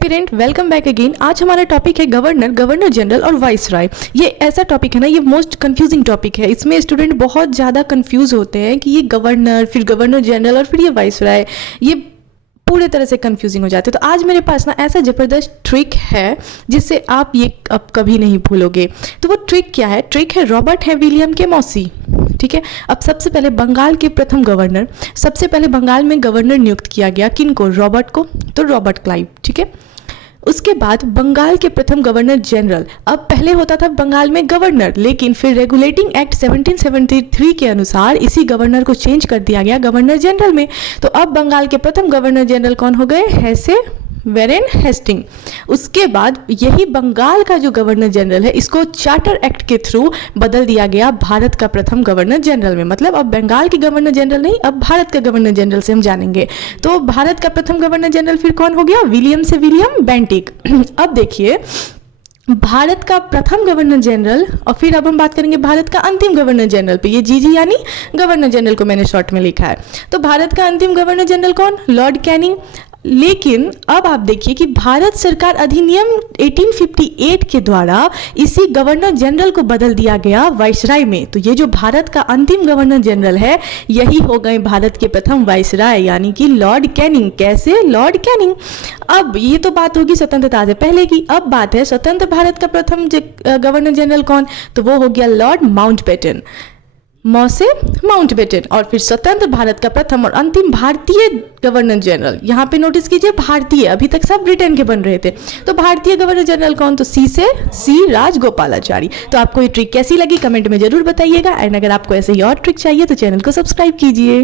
Aspirant welcome back again. आज हमारा topic है गवर्नर जनरल और वाइसराय। ये ऐसा टॉपिक है ना, ये मोस्ट कंफ्यूजिंग टॉपिक है। इसमें स्टूडेंट बहुत ज़्यादा कंफ्यूज होते हैं कि ये गवर्नर, फिर गवर्नर जनरल और फिर ये वाइसराय, ये पूरे तरह से कंफ्यूजिंग हो जाते हैं। तो आज मेरे पास ना ऐसा ज़बरदस्त ट्रिक है जिससे आप ये अब कभी नहीं भूलोगे। तो वो ट्रिक क्या है? ट्रिक है रॉबर्ट है विलियम के मौसी। ठीक है, अब सबसे पहले बंगाल के प्रथम गवर्नर, सबसे पहले बंगाल में गवर्नर नियुक्त किया गया किनको? रॉबर्ट को, तो रॉबर्ट क्लाइव। ठीक है, उसके बाद बंगाल के प्रथम गवर्नर जनरल। अब पहले होता था बंगाल में गवर्नर, लेकिन फिर रेगुलेटिंग एक्ट 1773 के अनुसार इसी गवर्नर को चेंज कर दिया गया गवर्नर जनरल में। तो अब बंगाल के प्रथम गवर्नर जनरल कौन हो गए? हेसे वेरेन हेस्टिंग। उसके बाद यही बंगाल का जो गवर्नर जनरल है, इसको चार्टर एक्ट के थ्रू बदल दिया गया भारत का प्रथम गवर्नर जनरल में। मतलब अब बंगाल के गवर्नर जनरल नहीं, अब भारत का गवर्नर जनरल से हम जानेंगे। तो भारत का प्रथम गवर्नर जनरल फिर कौन हो गया? विलियम से विलियम बेंटिक। अब देखिए, भारत का प्रथम गवर्नर जनरल, और फिर अब हम बात करेंगे भारत का अंतिम गवर्नर जनरल पे। ये जीजी यानी गवर्नर जनरल को मैंने शॉर्ट में लिखा है। तो भारत का अंतिम गवर्नर जनरल कौन? Lord Canning. लेकिन अब आप देखिए कि भारत सरकार अधिनियम 1858 के द्वारा इसी गवर्नर जनरल को बदल दिया गया वाइसराय में। तो ये जो भारत का अंतिम गवर्नर जनरल है, यही हो गए भारत के प्रथम वाइसराय, यानी कि लॉर्ड कैनिंग। कैसे? Lord Canning. अब ये तो बात होगी स्वतंत्रता से पहले की। अब बात है स्वतंत्र भारत का प्रथम गवर्नर जनरल कौन? तो वो हो गया लॉर्ड माउंटबेटन, मौसे माउंटबेटन। और फिर स्वतंत्र भारत का प्रथम और अंतिम भारतीय गवर्नर जनरल, यहाँ पे नोटिस कीजिए भारतीय, अभी तक सब ब्रिटेन के बन रहे थे। तो भारतीय गवर्नर जनरल कौन? तो सी राजगोपालाचारी। तो आपको ये ट्रिक कैसी लगी कमेंट में जरूर बताइएगा। एंड अगर आपको ऐसे ही और ट्रिक चाहिए तो चैनल को सब्सक्राइब कीजिए।